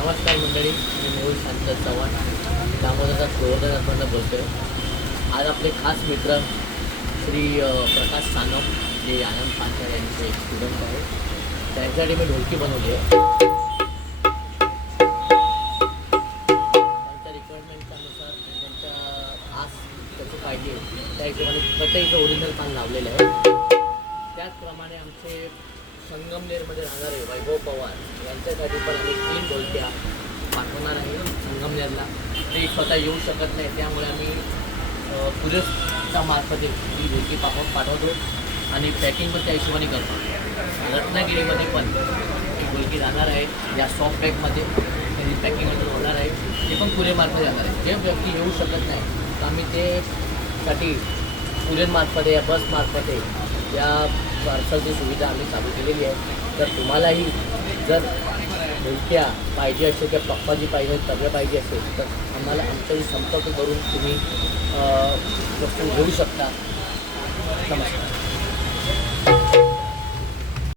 नमस्कार मंडळी, मी मेहुल शांत चव्हाण दामोदरचा गोवर्धनातून बोलतो आहे. आज आपले खास मित्र श्री प्रकाश सानप जे आनंद पांचाळ यांचे एक स्टुडंट आहे, त्यांच्यासाठी मी ढोलकी बनवली आहे. त्यांच्या रिक्वायरमेंटनुसार त्यांच्या आस कसं पाहिजे त्या हिशोबाने प्रत्येक ओरिजिनल पान लावलेलं आहे. त्याचप्रमाणे आमचे संगमनेरमध्ये राहणारे वैभव पवार यांच्यासाठी पण आम्ही 3 ढोलक्या पाठवणार आहे संगमनेरला. ते स्वतः येऊ शकत नाही, त्यामुळे आम्ही कुरिअरच्या मार्फत ही ढोलकी पाठवतो आणि पॅकिंग पण त्या हिशोबाने करतो. रत्नागिरीमध्ये पण एक ढोलकी जाणार आहे, या सॉफ्ट पॅकमध्ये त्यांनी पॅकिंगमध्ये होणार आहे. ते पण कुरिअरमार्फत जाणार आहे. जे व्यक्ती येऊ शकत नाही तर आम्ही ते साठी कुरिअरमार्फत या बसमार्फत या पार्सलची सुविधा आम्ही चालू केलेली आहे. तर तुम्हालाही जर ढोलक्या पाहिजे असेल किंवा पप्पाजी पाहिजे तबला पाहिजे असेल तर आम्हाला आमच्याशी संपर्क करून तुम्ही वस्तू घेऊ शकता. नमस्कार.